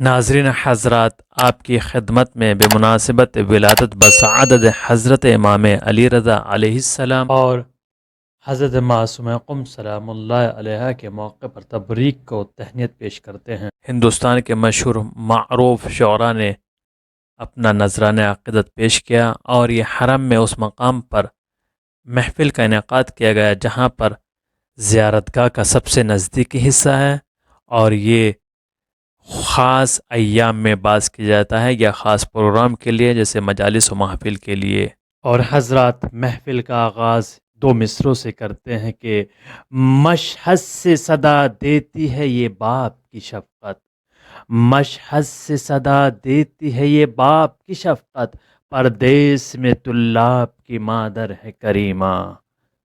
ناظرین حضرات، آپ کی خدمت میں بمناسبت ولادت بسعادت حضرت امام علی رضا علیہ السلام اور حضرت معصوم قم سلام اللہ علیہ کے موقع پر تبریک کو تہنیت پیش کرتے ہیں۔ ہندوستان کے مشہور معروف شعراء نے اپنا نذرانہ عقیدت پیش کیا اور یہ حرم میں اس مقام پر محفل کا انعقاد کیا گیا جہاں پر زیارت گاہ کا سب سے نزدیکی حصہ ہے، اور یہ خاص ایام میں باز کیا جاتا ہے یا خاص پروگرام کے لیے جیسے مجالس و محفل کے لیے۔ اور حضرات محفل کا آغاز دو مصروں سے کرتے ہیں کہ مشہد سے صدا دیتی ہے یہ باپ کی شفقت، مشہد سے صدا دیتی ہے یہ باپ کی شفقت، پردیس میں طلاب کی مادر ہے کریمہ،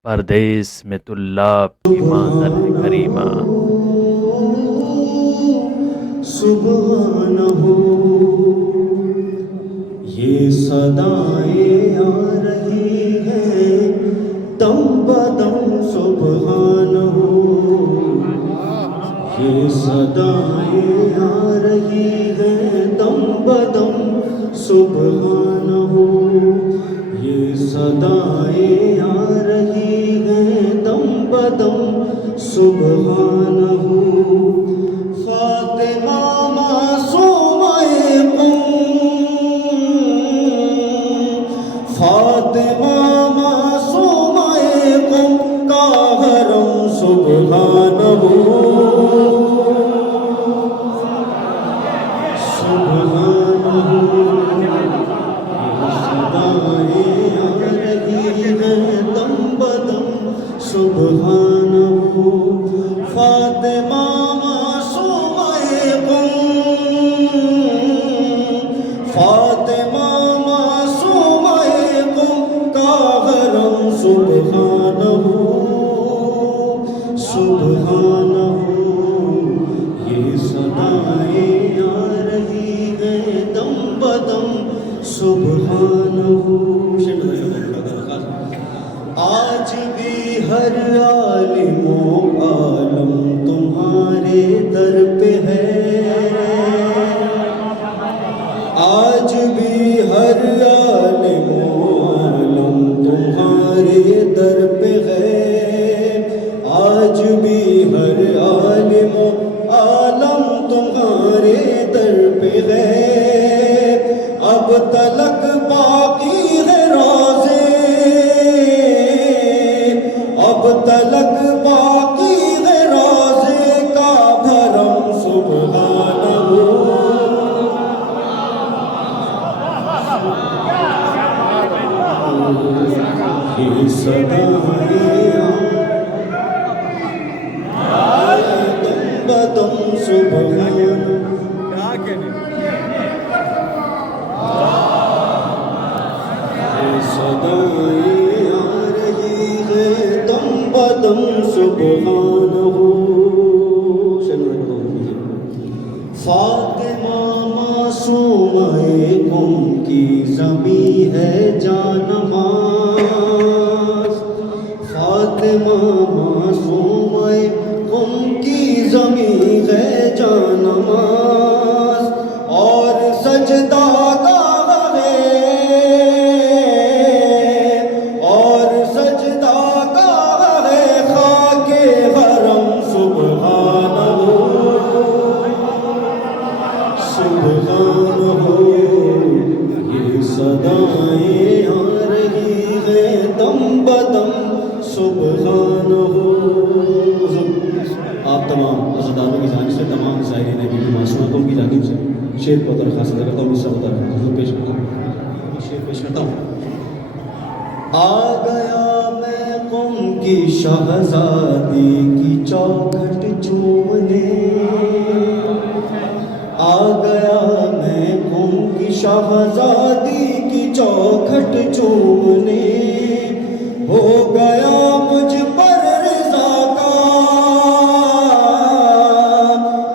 پردیس میں طلاب کی مادر ہے کریمہ۔ سبحانہ یہ صدائیں آ رہی ہیں دم بدم، سبحانہ یہ صدائیں آ رہی ہیں دم بدم، سبحانہ یہ صدائیں آ رہی ہیں دم بدم، سبحانہ فاطمہ معصومہ قم، فاطمہ معصومہ قم کا حرم، سبحانہ سبحانہ یہ صدائیں آ رہی ہیں دم بدم، سبحانہ فاطمہ فاطمہ معصومہ قم کا حرم، سبحانہ سبحانہ یہ صدائیں آ رہی ہیں دم بدم، سبحانہ آج بھی ہر عالم و عالم تمہارے در پہ ہے، آج بھی ہر عالم و عالم تمہارے در پہ ہے، آج بھی ہر عالم و عالم تمہارے در پہ ہے، اب تلک باقی ہے روزے، اب تلک باقی ہے روزے کا بھرم، سبحانہ یہ صدائیں دم بدم، سبحانہ یہ صدائیں آ رہی ہے دم بدم، سبحانہ فاطمہ معصومہ قم کی زمیں ہے جانماز، فاطمہ معصومہ قم کی زمیں ہے جانماز، اور سجدہ گاہ ہے، اور سجدہ گاہ ہے خاک حرم، سبحانہ سبحانہ یہ صدائیں آ رہی ہیں دم بدم، سبحانہ آپ تمام عزیزانوں کی جانب سے، تمام زائرین بی بی معصومہ قم کی جانب سے شعر کو درخواست کرتا ہوں، اس سے حضور پیش کرتا ہوں، شعر پیش کرتا ہوں۔ آ گیا میں قم کی شہزادی کی چوکھٹ چومنے، آ گیا میں قم کی شہزادی کی چوکھٹ چومنے، ہو گیا مجھ پر رضا کا،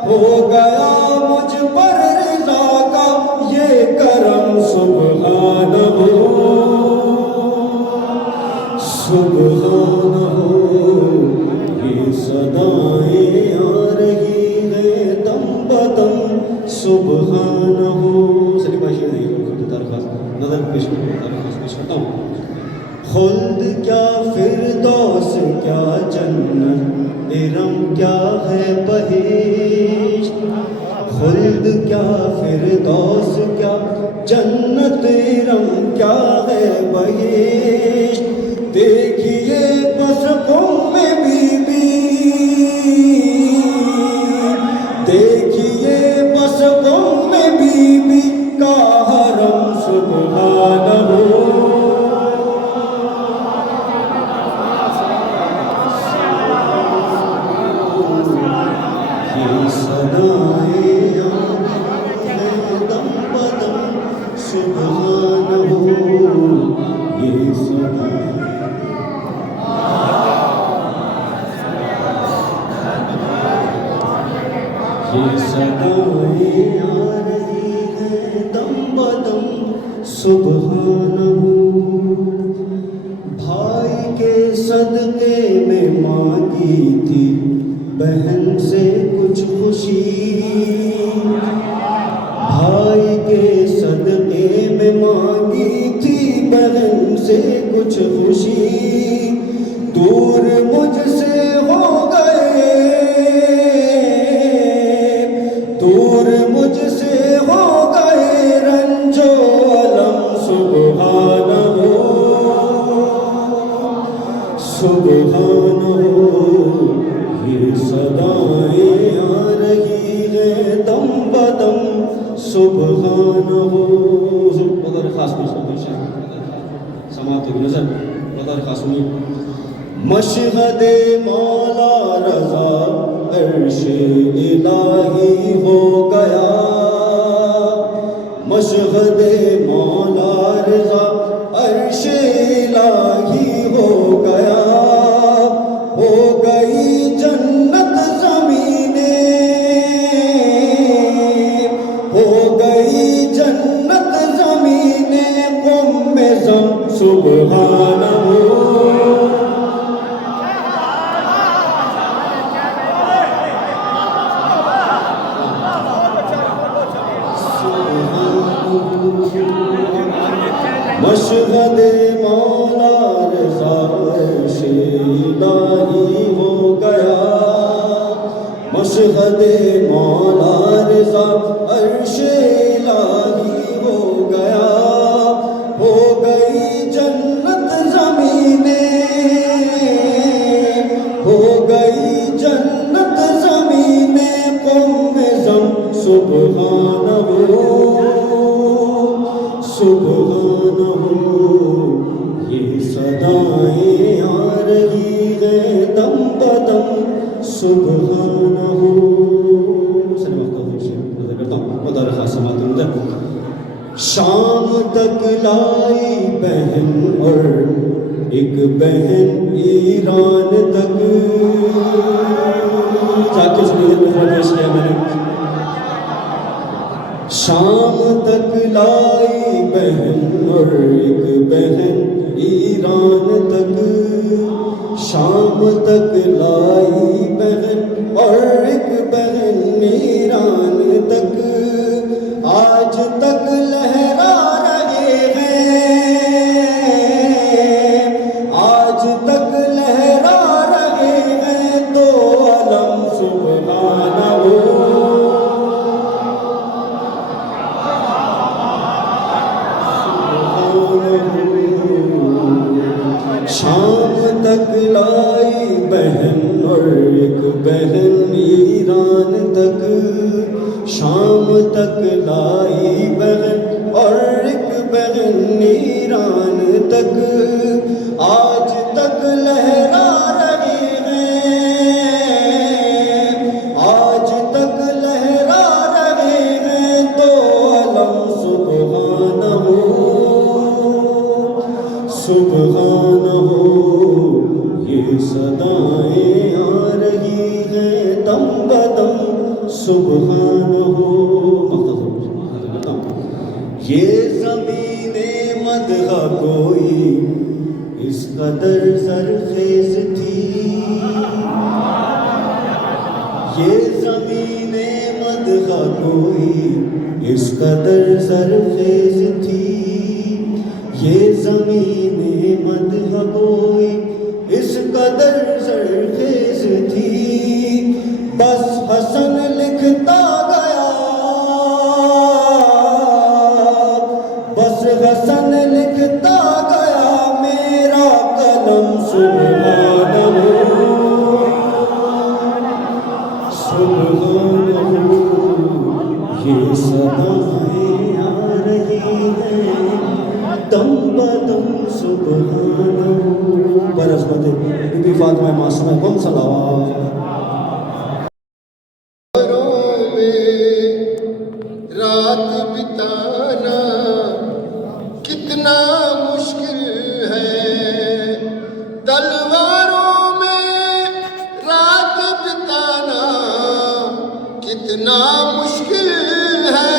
ہو گیا مجھ پر رضا کا یہ کرم، سبحانہ سبحانہ یہ صدائیں آ رہی ہیں دم بدم، سبحانہ سلی باشی نہیں درخواست نظر پیش کرتا ہوں. خلد کیا فردوس کیا جنت ارم کیا ہے بہشت. خلد کیا فردوس کیا جنت ارم کیا ہے بہشت. دیکھیے بس میں بی بی دیکھیے بس میں بی بی کا حرم سبحانہ. یہ صدائیں دم بدم سبحانہ. یہ صدائیں آ رہی ہیں دم بدم سبحانہ. بھائی کے صدقے میں مانگی تھی بہن سے کچھ خوشی. بھائی کے صدقے میں مانگی تھی بہن سے کچھ خوشی. دور مجھ سے ہو گئے دور مجھ سے ہو گئے رنج و الم سبحانہ سبحانہ. یہ صدائیں آ رہی ہیں دم بدم سبحانہ. قدر خاص سماعت کی نظر قدر خاص ہوئی. مشہد مولا رضا عرش الہی ہو گیا. مشہد مولا رضا عرش الہی ہو گیا. ہو گئی جنت زمینیں ہو گئی جنت زمینیں قم میں زم سبحانہ. مشہد مولا رضا عرش الہی ہو گیا. مشہد مولا رضا عرش الہی ہو گیا. ہو گئی جنت زمینیں ہو گئی جنت زمینیں قم زم سبحانہ سبحانہ. یہ صدائیں آ رہی ہیں دم بدم سبحانہ. شام تک لائی بہن اور ایک بہن ایران تک. شام تک لائی بہن اور ایک بہن ایران تک. شام تک لائی بہن اور ایک بہن ایران تک. آج تک لہرا رہے ہیں آج تک لہرا رہے ہیں دو علم سبحانہ. شام تک لائی بہن اور ایک بہن ایران تک. شام تک لائی بہن اور ایک بہن ایران تک. آج تک لہرا رہے ہیں آج تک لہرا رہے ہیں دو علم سبحانہ سبحانہ. یہ صدائیں آ رہی ہیں دم بدم سبحانہ. یہ زمین مدح کوئی اس قدر زرخیز تھی. یہ زمین مدح کوئی اس قدر زرخیز تھی یہ زمین مدھبوئی، اس قدر زرخیز تھی بس حسن لکھتا گیا، بس حسن لکھتا گیا میرا قلم سبحانہ سبحانہ، یہ صدائیں آ رہی ہیں دم بدم سبحانہ، برحمت بی بی فاطمہ معصومہ قم صلوات۔ رات بتانا کتنا مشکل ہے، تلواروں میں رات بتانا کتنا مشکل ہے،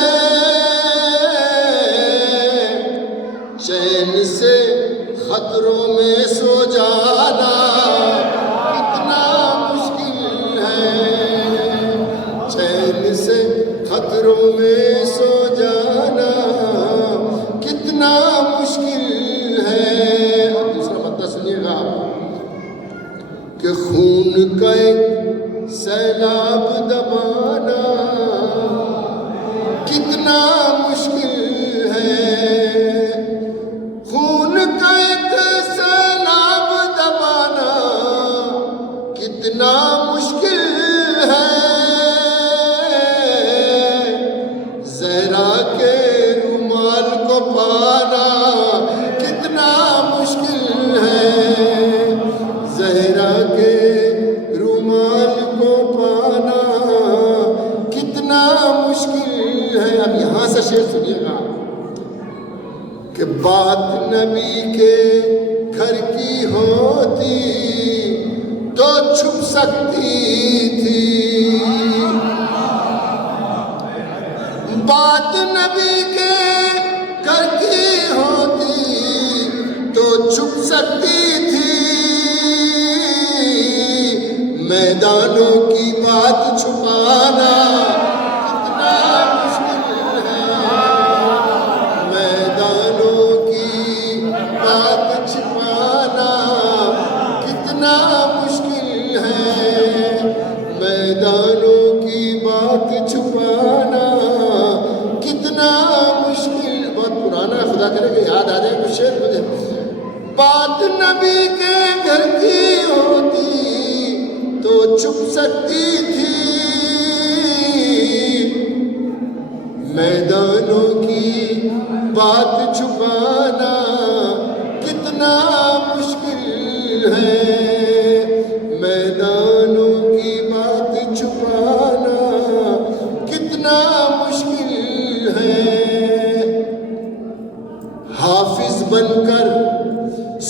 چین سے خطروں میں سو جانا کتنا مشکل ہے، چین سے خطروں میں سو جانا کتنا مشکل ہے۔ اور دوسرا مدہ سنیے گا کہ خون کا ایک سیلاب دبانا کتنا مشکل ہے، خون کا ایک سیلاب دبانا کتنا مشکل ہے، زہرا کے رومال کو پانا کتنا مشکل ہے، زہرا کے رومال کو پانا کتنا مشکل ہے۔ اب یہاں سے شعر سنیے گا کہ بات نبی کے گھر کی ہوتی تو چھپ سکتی تھی، بات نبی کے گھر کی ہوتی تو چھپ سکتی تھی، میدانوں کی بات چھپانا کتنا مشکل ہے، میدانوں کی بات چھپانا کتنا مشکل ہے، میدانوں کی بات چھپانا کتنا مشکل۔ بہت پرانا خدا کرے کہ یاد آ جائے کچھ شعر مجھے، بات نبی کے گھر کی ہوتی تو چھپ سکتی تھی، میدانوں کی بات چھپانا کتنا مشکل ہے، میدانوں کی بات چھپانا کتنا مشکل ہے، حافظ بن کر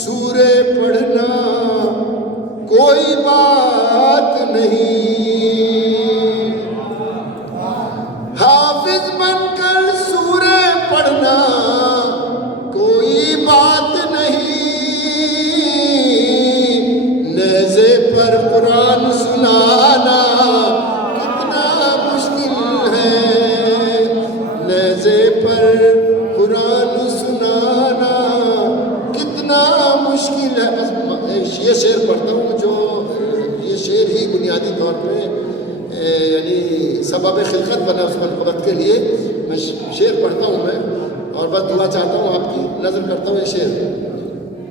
سورے پڑھنا کوئی بات نہیں، حافظ بن کر سورے پڑھنا کوئی بات نہیں، نیزے پر قرآن سنانا کتنا مشکل ہے، نیزے پر قرآن سنانا کتنا مشکل ہے۔ بس یہ شعر پڑھتا ہوں جو یہ شعر ہی بنیادی طور پہ یعنی سبب خلقت بنا اس منقبت کے لیے میں شعر پڑھتا ہوں میں، اور بس دعا چاہتا ہوں آپ کی نظر کرتا ہوں یہ شعر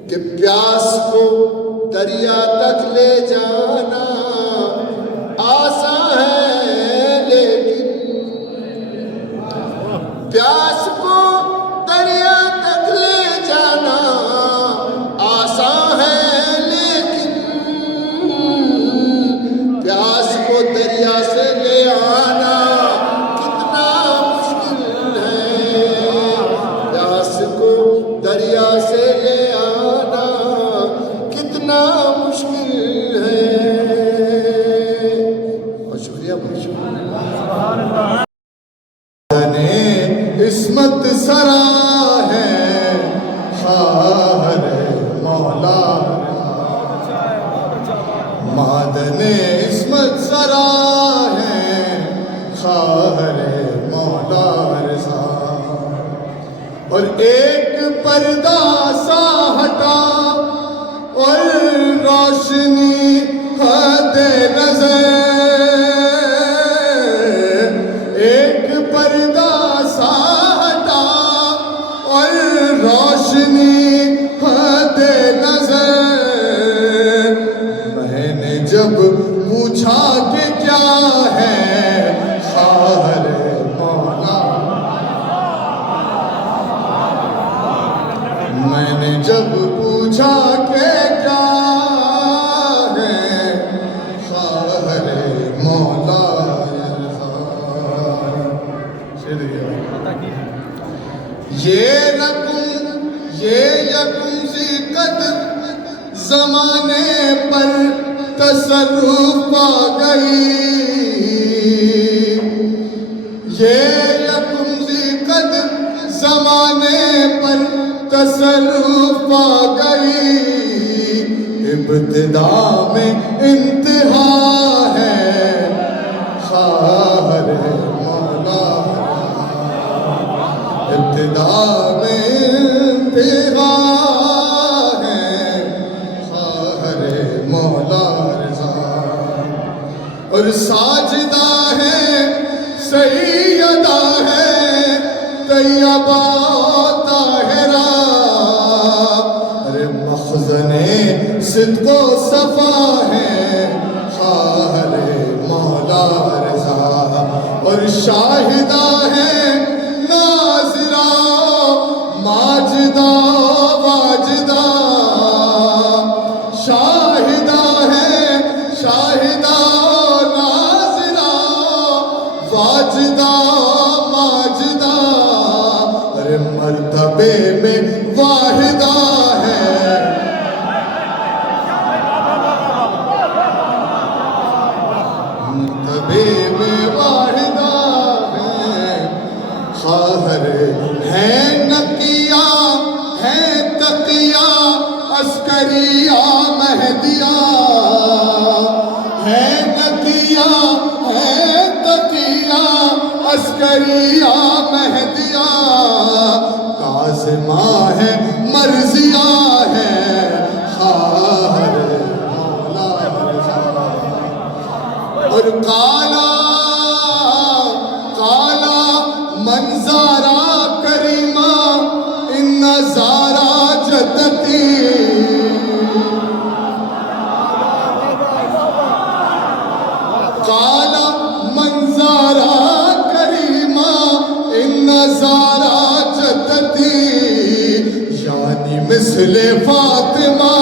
کہ پیاس کو دریا تک لے جانا آسان ہے لیکن، پیاس کو دریا تک لے جانا آسان ہے لیکن، پیاس کو دریا سے لے آنا کتنا مشکل ہے، پیاس کو دریا سے لے آنا کتنا مشکل ہے۔ اور شکریہ بہت شکریہ۔ عصمت سرا ہے خواہر مولا، معدن عصمت سرا ہے خواہر مولا رضا، اور ایک پردہ سا ہٹا اور روشنی حد نظر، ایک پردہ سا ہٹا اور روشنی حد نظر، میں نے جب پوچھا کہ کیا ہے خواہر مولا، میں نے جب پوچھا کہ کیا ہے خواہر مولا، یہ یکم ذی قدر زمانے پر تصرف پا گئی، یہ یکم ذی قدر زمانے پر تصرف پا گئی، ابتدا میں انتہا ہے خواہر مولا، ابتدا میں انتہا ہے خواہر مولا رضا، اور ساجدہ ہے سیدہ ہے طیبہ طاہرہ، ارے مخزن صدق و صفا ہے خواہر مولا رضا، اور شاہدہ ہے ناظرہ ماجدہ واجدہ، شاہدہ ہے شاہدہ ناظرہ واجدہ ماجدہ، ارے مرتبے میں واحدہ ہے، مرتبے میں واحدہ ہے خواہر، ہے نقیہ ہے تقیہ عسکریہ مہدیہ، ہے نقیہ ہے تقیہ عسکریہ مہدیہ، کاظمہ ہے مرضیہ ہے خواہر مولا رضا، اور کالا منظارہ کریمہ ان نظارہ جدتی، کالا منظارہ کریمہ ان نظارہ جدتی، یعنی مثل فاطمہ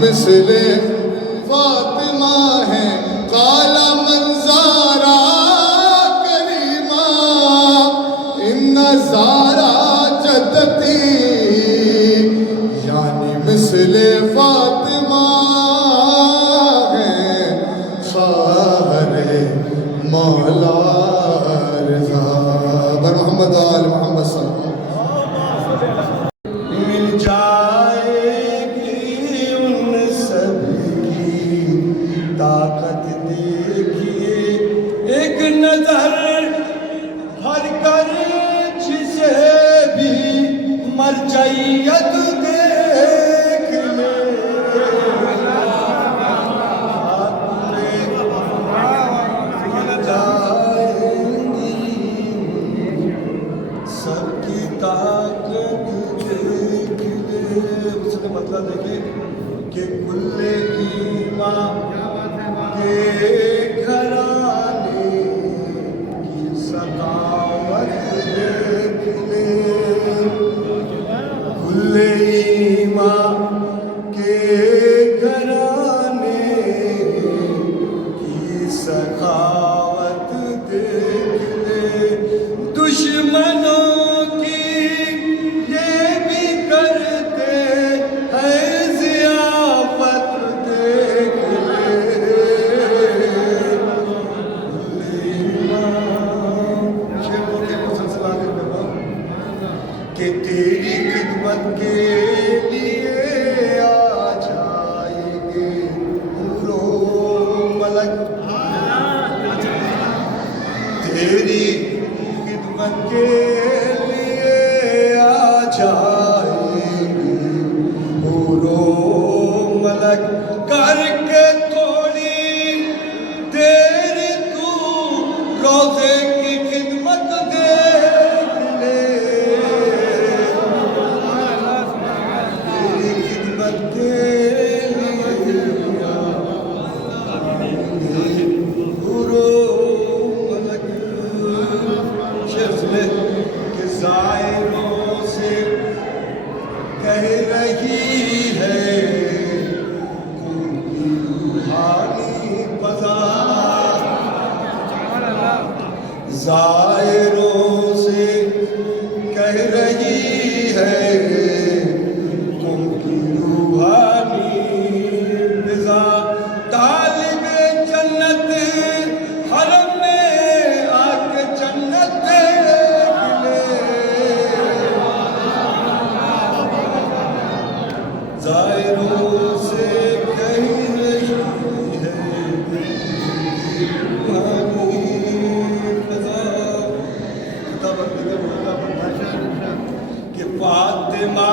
مثل فاطمہ ہے، کالا منظارہ کریمہ ان نظارہ جدتی، یعنی مثل فاطمہ ہے خواہر مولا رضا، بر محمد آل محمد صلی اللہ علیہ وسلم، مل جائے طاقت دیکھیے ایک نظر ہر کر جسے بھی مرجعیت دیکھ لے، مل جائیں گی سب کی طاقت دیکھ لے، اس کا مطلب دیکھیں کہ کل ایمان کے گھرانے کی سخاوت دیکھ لے، کل ایمان کے گھرانے کی سخاوت دیکھ لے، دشمنوں کی یہ بھی کرتے ہیں ضیافت دیکھ لے، کہ تیری خدمت کے لیے تک کر کے تھوڑی دیر تو روزے کی خدمت دیکھ لے تیری خدمت کے زائروں سے کہہ رہی ہے کوئی روحانی فضا زائروں سے کہہ رہی ہے کوئی روحانی فضا طالب جنت حرم میں آ کے جنت زائروں سے کہہ رہی ہے کہ فاطمہ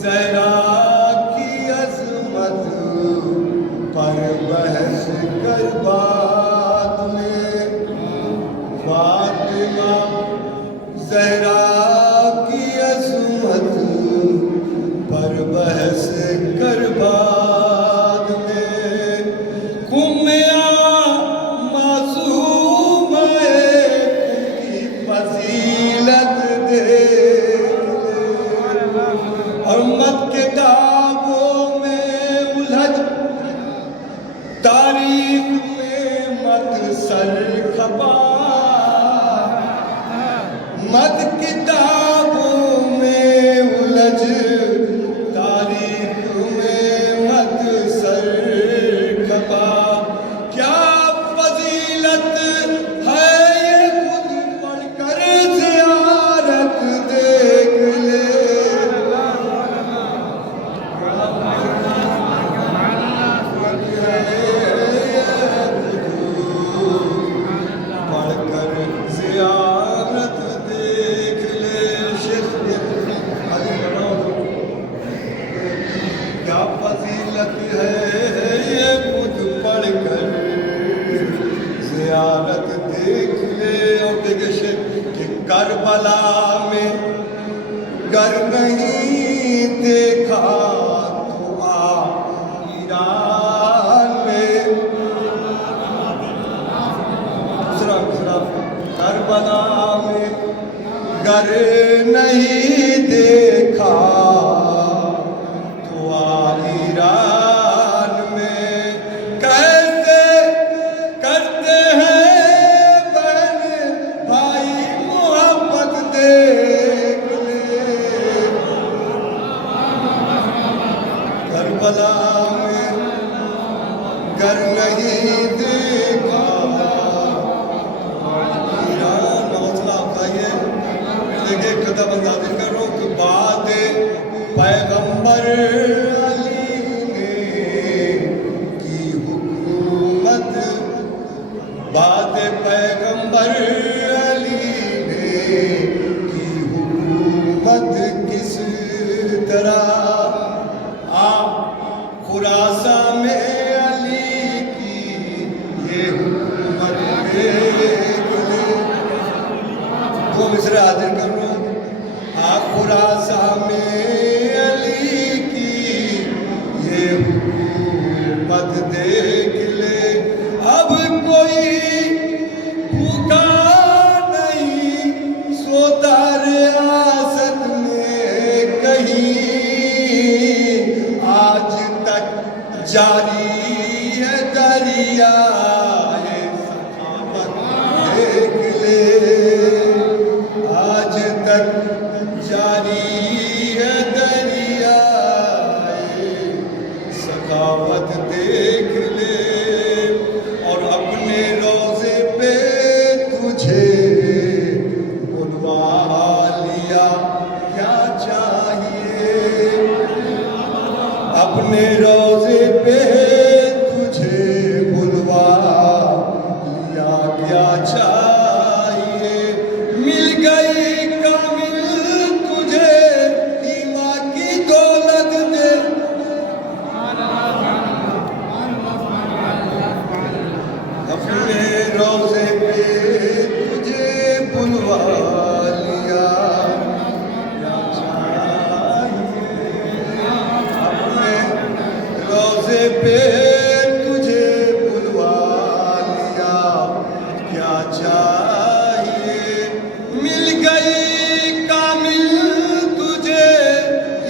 زہرا کی عظمت پر بحث کر بعد میں فاطمہ زہرا کی عظمت پر بحث کر بعد میں کمیاں معصوم کی فضیلت دیکھ لے اور مت کتابوں میں الجھ تاریخ میں مت سر کھپا مت کتابوں میں الجھ کربلا میں گر نہیں دیکھا تو آ ایران میں دوسرا کربلا میں گر نہیں دیکھا تو آ ایران میں کیسے کرتے ہیں کربلا میں گر نہیں دیکھا ایران حوصلہ افزائیے دیکھیں خطب اندازی کر رہا ہوں کہ بعد پیغمبر علی نے کی حکومت بعد پیغمبر علی نے کی حکومت کس طرح خراساں میں علی کی یہ حکومت دیکھ لے دو مصرے حاضر کر رہا ہوں خراساں میں علی کی یہ حکومت دیکھ لے اب کوئی بھوکا نہیں سوتا ریاست میں کہیں جاری ہے دریا سخاوت دیکھ لے آج تک جاری ہے دریا سخاوت دیکھ لے اور اپنے روزے پہ تجھے بلوا لیا کیا چاہیے اپنے روزے پہ تجھے بلوا لیا کیا چاہیے مل گئی کامل تجھے ایمان کی دولت دے پہ تجھے بلوا لیا، کیا چاہیے مل گئی کامل تجھے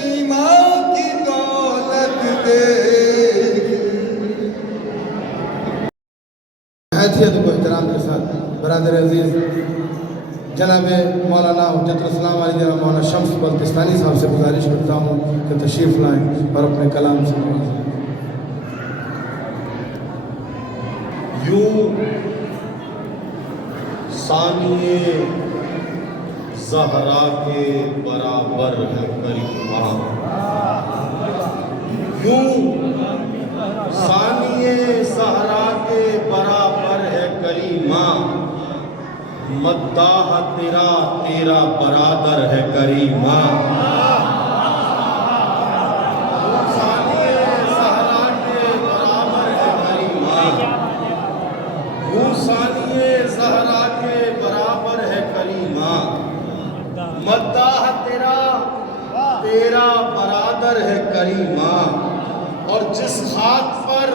ایمان کی دولت دے۔ حیثیت کو احترام کے ساتھ برادر عزیز جناب مولانا حجت الاسلام علی جناب مولانا شمس بلتستانی صاحب سے گزارش کرتا ہوں کہ تشریف لائیں اور اپنے کلام سے یوں ثانیے زہرا کے برابر ہے کریمہ، یوں ثانیے زہرا کے برابر ہے کریمہ، مداح تیرا تیرا برادر ہے کریمہ۔ ثانیے زہرا کے برابر ہے کریمہ، یوں ثانیے زہرا کے برابر ہے کریمہ، مداح تیرا تیرا برادر ہے کریمہ۔ اور جس خاک پر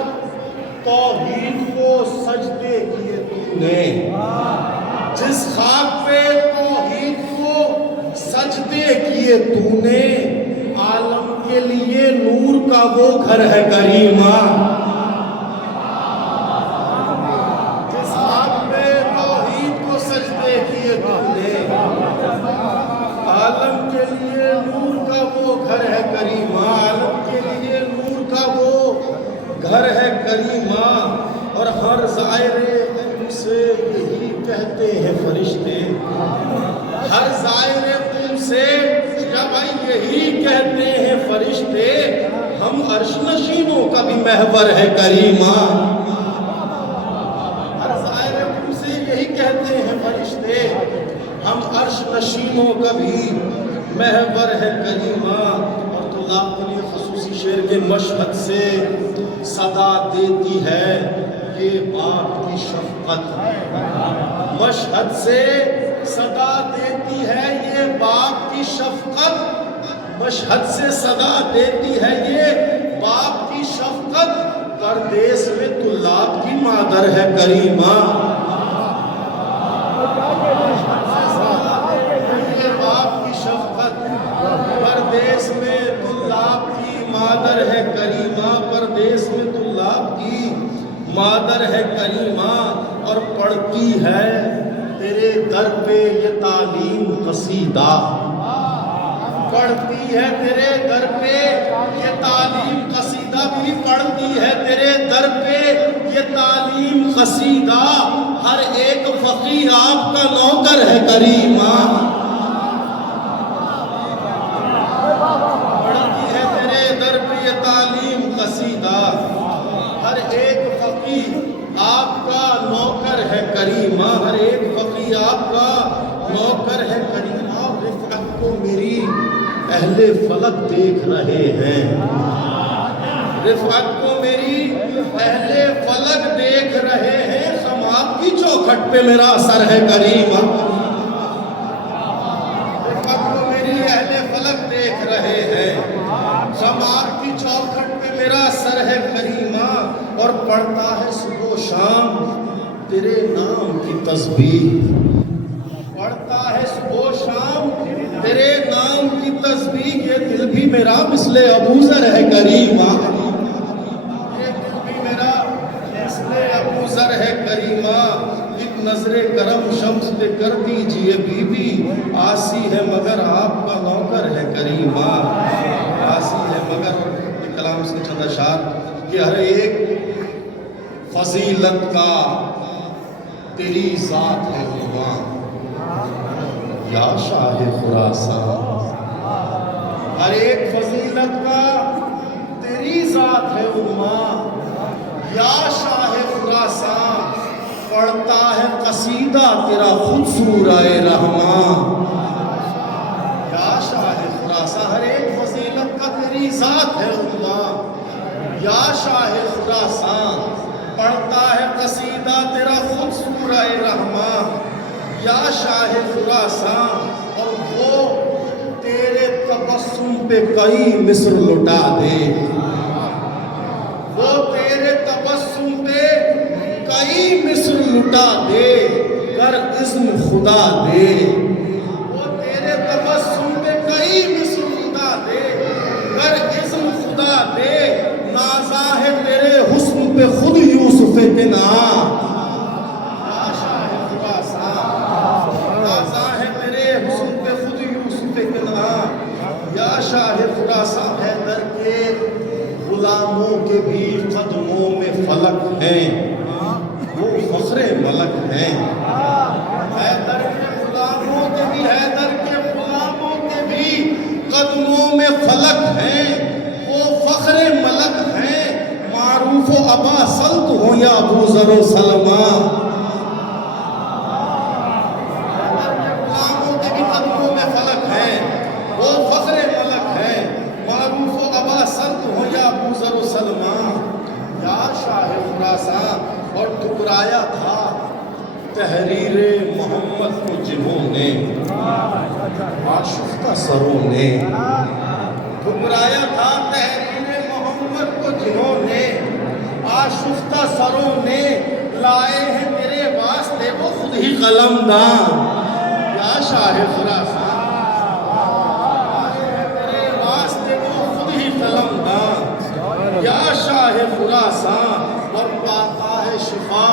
توحید کو سجدے کیے تو نے، جس خاک پہ توحید کو سجدے کیے تو نے، عالم کے لیے نور کا وہ گھر ہے کریمہ۔ جس خاک پہ توحید کو سجدے کیے تو نے، عالم کے لیے نور کا وہ گھر ہے کریمہ، عالم کے لیے نور کا وہ گھر ہے کریمہ۔ اور ہر زائر قدم سے یہی کہتے ہیں فرشتے، ہر زائر قدم سے جب یہی کہتے ہیں فرشتے، ہم عرش نشینوں کا بھی محور ہے کریمہ۔ ہر زائر قدم سے یہی کہتے ہیں فرشتے، ہم عرش نشینوں کا بھی محور ہے کریمہ۔ اور طلاب کے لیے خصوصی شعر کے مشہد سے صدا دیتی ہے یہ باپ کی شفقت، مشہد سے صدا دیتی ہے یہ باپ کی شفقت، مشہد سے صدا دیتی ہے یہ باپ کی شفقت، پردیس میں طلاب کی مادر ہے کریمہ۔ یہ باپ کی شفقت، پردیس میں طلاب کی مادر ہے کریمہ، پردیس میں طلاب کی مادر ہے کریمہ۔ اور پڑھتی ہے تیرے در پہ یہ تعلیم قصیدہ، پڑھتی ہے تیرے در پہ یہ تعلیم قصیدہ، بھی پڑھتی ہے تیرے در پہ یہ تعلیم قصیدہ، ہر ایک فقیر آپ کا نوکر ہے کریمہ۔ پڑھتی ہے تیرے در پہ یہ تعلیم قصیدہ، ہر ایک فقیر آپ کا نوکر ہے کریمہ، ہر ایک فقیر آپ کا نوکر ہے کریمہ۔ رفعت کو میری اہل فلک دیکھ رہے ہیں، رفعت کو میری اہل فلک دیکھ رہے ہیں، سماعت کی چوکھٹ پہ میرا سر ہے کریمہ۔ رفعت کو میری اہل فلک دیکھ رہے ہیں، سماعت کی چوکھٹ پہ میرا سر ہے کریمہ۔ اور پڑھتا ہے صبح و شام تیرے نام کی تسبیح، پڑھتا ہے صبح و شام تیرے نام کی تسبیح، یہ دل بھی میرا مثل ابوذر ہے کریمہ، یہ دل بھی میرا مثل ابوذر ہے کریمہ۔ ایک نظر کرم شمس پہ کر دیجئے بی بی، آسی ہے مگر آپ کا نوکر ہے کریمہ، آسی ہے مگر۔ یہ کلام اس کے چند اشعار کہ ہر ایک فضیلت کا تیری ذات ہے عنوان، یا شاہ خراسان، ہر ایک فضیلت کا تیری ذات ہے عنوان، یا شاہ خراسان، پڑھتا ہے قصیدہ تیرا خود سورہ رحمان، یا شاہ خراسان، ہر ایک فضیلت کا تیری ذات ہے عنوان، یا شاہ خراسان، پڑھتا ہے قصیدہ تیرا خود سورہ رحمان، یا شاہ خراسان۔ اور وہ تیرے تبسم پہ کئی مصر لٹا دے، وہ کئی مصر لٹا دے کر اذن خدا دے وہ تیرے تبسم پہ کئی مصر لٹا دے کر اذن خدا دے نازا ہے تیرے حسن پہ خود یوسف کنعان یا شاہ خراسان نازا ہے تیرے حسن پہ خود یوسف کنعان یا شاہ خراسان حیدر کے غلاموں کے بھی قدموں میں فلک ہیں وہ فخر ملک ہیں حیدر کے غلاموں کے بھی حیدر کے غلاموں کے بھی قدموں میں فلک ہیں وہ فخر ملک ہیں معروف و ابا سلط ہو یا ابو ذر و سلمان حیدر کے غلاموں کے بھی قدموں میں فلک ہیں وہ فخر ملک ہیں معروف و ابا سلط ہو یا ابو ذر و سلمان یا شاہ خراسان اور ٹھکرایا تھا تحریر محمد کو جنہوں نے آشفتہ سروں نے ٹھکرایا تھا تحریر محمد کو جنہوں نے آشفتہ سروں نے لائے ہیں تیرے واسطے وہ خود ہی قلم دان یا شاہ خراسان لائے ہیں تیرے واسطے وہ خود ہی قلم دان یا شاہ خراسان اور پاتا ہے شفا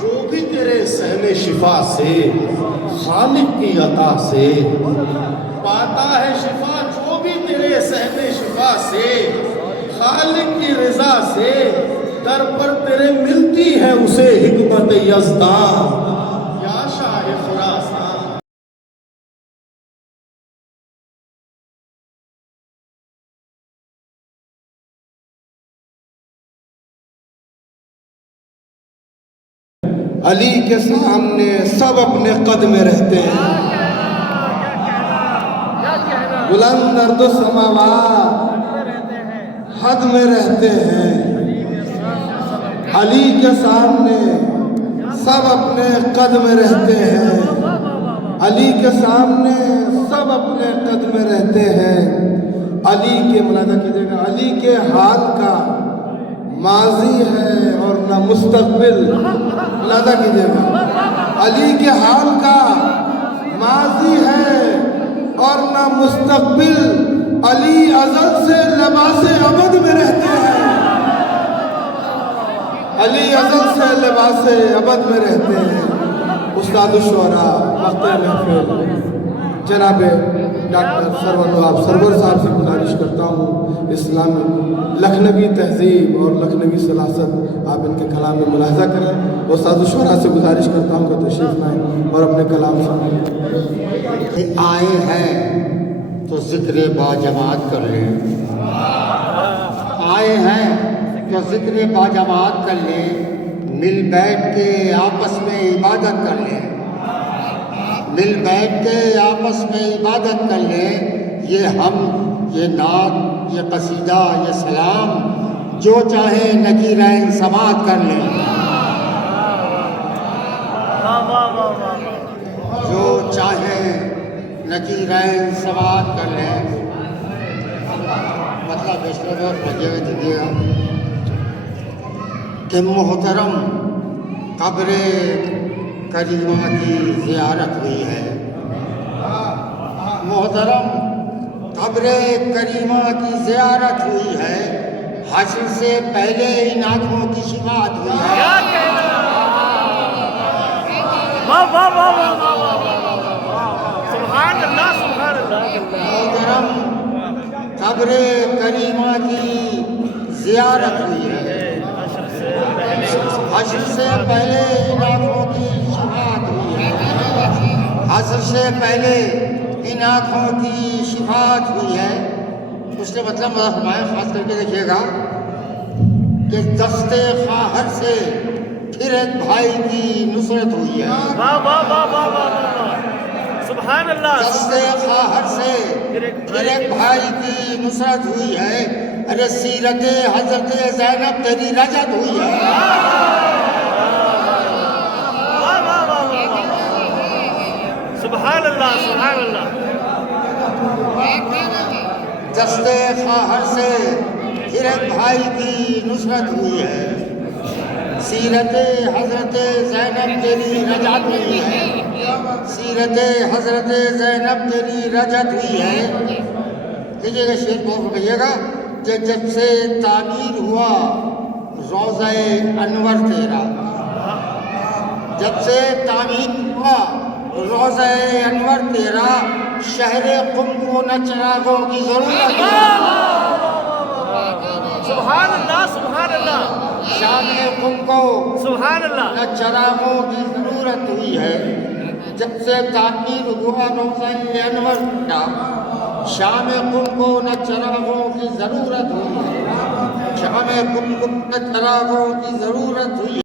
جو بھی تیرے صحن شفا سے خالق کی عطا سے پاتا ہے شفا جو بھی تیرے صحن شفا سے خالق کی رضا سے در پر تیرے ملتی ہے اسے حکمت یزدان یا شاہ خراسان علی کے سامنے سب اپنے قد میں رہتے ہیں بلند ارد و سماوات حد میں رہتے ہیں علی کے سامنے سب اپنے قد میں رہتے ہیں علی کے سامنے سب اپنے قد میں رہتے ہیں علی کے ملاحظہ کیجیے گا علی کے حال کا ماضی ہے اور نہ مستقبل ملاحظہ کیجیے گا علی کے حال کا ماضی ہے اور نہ مستقبل علی ازل سے لباس ابد میں رہتے ہیں علی ازل سے لباس ابد میں رہتے ہیں استاد الشعراء وقت محفل جناب ڈاکٹر سرور نواب سرور صاحب سے گزارش کرتا ہوں اسلامی لکھنوی تہذیب اور لکھنوی سلاست آپ ان کے کلام میں ملاحظہ کریں استاد الشعراء سے گزارش کرتا ہوں کہ تشریف لائیں اور اپنے کلام سے آئے ہیں تو ذکر باجماعت کر لیں آئے ہیں تو ذکر باجماعت کر لیں مل بیٹھ کے آپس میں عبادت کر لیں مل بیٹھ کے آپس میں عبادت کر لیں یہ ہم یہ نعت یہ قصیدہ یہ سلام جو چاہے نکیرین سماعت کر لیں جو چاہے نکیرین سماعت کر لیں مطلب بیشتر دوست بجے دیجیے گا کہ محترم قبر کریمہ کی زیارت ہوئی ہے محترم قبر کریمہ کی زیارت ہوئی ہے حشر سے پہلے ان آنکھوں کی شفاعت ہوئی ہے محترم قبر کریمہ کی زیارت ہوئی ہے حشر سے پہلے ان آنکھوں کی شفاعت ہوئی ہے حشر سے پہلے ان آنکھوں کی شفاعت ہوئی ہے اس نے مطلب فرمایا خاص کر کے دیکھیے گا کہ دست خواہر سے پھر ایک بھائی کی نصرت ہوئی ہے سبحان اللہ دست خواہر سے پھر ایک بھائی کی نصرت ہوئی ہے ارے سیرت حضرت زینب تیری رجت ہوئی ہے سبحان اللہ سبحان اللہ دست خواہر سے پھر ایک بھائی کی نصرت ہوئی ہے سیرت حضرت زینب تیری رجعت ہوئی ہے، سیرت حضرت زینب تیری رجعت ہوئی ہے۔ دیکھیے گا شعر کو کہیے گا کہ جب سے تعمیر ہوا روضہ انور تیرا، جب سے تعمیر ہوا روضہ انور تیرا، شہر قم کو نہ چراغوں کی ضرورت ہے۔ سبحان اللہ سبحان اللہ شام قم کو سبحان اللہ۔ نہ چراغوں کی ضرورت ہوئی ہے، جب سے تعمیر ہوا روضہ انور کا، شام قم کو نہ چراغوں کی ضرورت ہوئی ہے، شام قم کو نہ چراغوں کی ضرورت ہوئی ہے۔